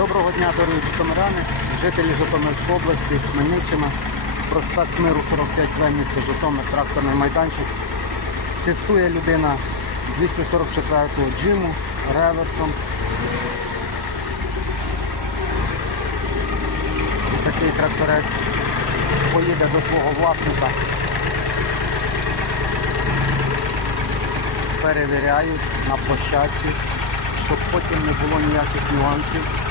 Доброго дня, дорогі житомиряни, жителі Житомирської області, Хмельниччина, проспект Миру 45 В місто Житомир, тракторний майданчик. Тестує людина 244-го джиму реверсом. Такий тракторець поїде до свого власника. Перевіряють на площадці, щоб потім не було ніяких нюансів.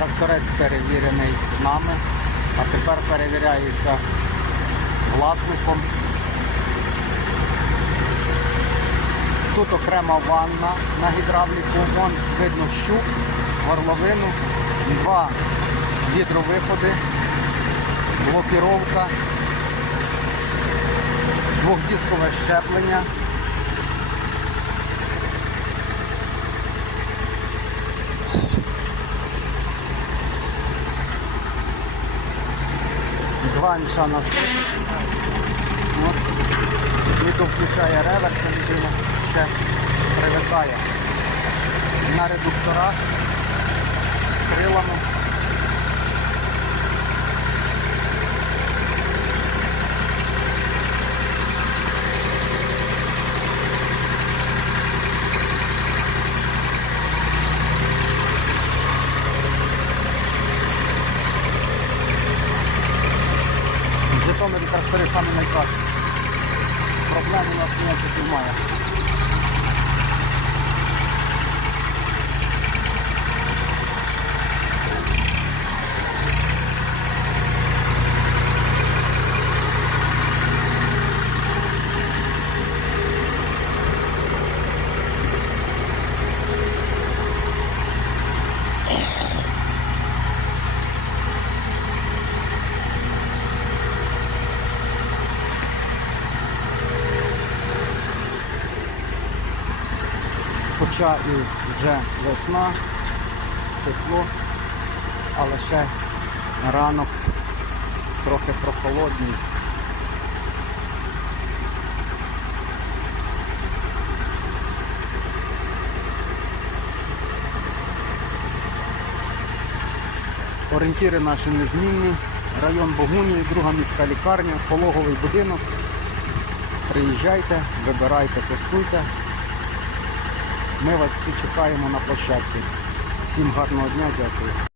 Тракторець перевірений нами, а тепер перевіряється власником. Тут окрема ванна на гідравліку, вон видно щуп, горловину, два гідровиходи, блокіровка, двохдіскове щеплення. Два інша на От. Літо включає реверс, людина ще привикає. На редукторах крилами. Житомирі трактори саме найкращі. Проблем у нас ніяких немає. Хоча і вже весна, тепло, але ще ранок трохи прохолодний. Орієнтири наші незмінні. Район Богунії, друга міська лікарня, пологовий будинок. Приїжджайте, вибирайте, тестуйте. Ми вас всі чекаємо на площадці. Всім гарного дня, дякую.